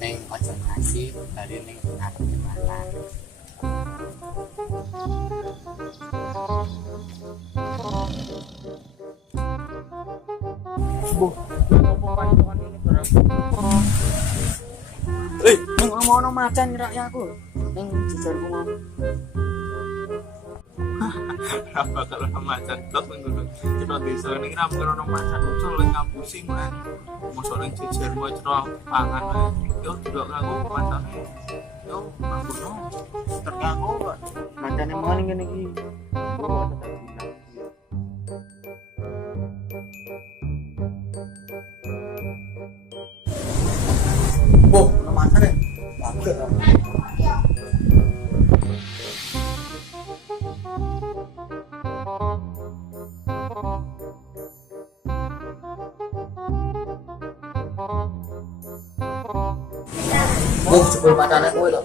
Neng ojo ngasih dari neng ngarep gimana. Bu, apa kaitan ini barang? Neng ngono macan nyerak ya aku. Neng jejarku mau. Apa kalau macan blok ngono. Cuma desa ning ra ono macan ucul ning ngapusi man. Mosok ning jejer wae cero pangan. Yo tidak ngaku macane. Yo mampuno. Tergaku kok. Macane menganing ngene iki. Oh, Bu, ono macan ya? Bagus. Bu, sebelum macane kowe to.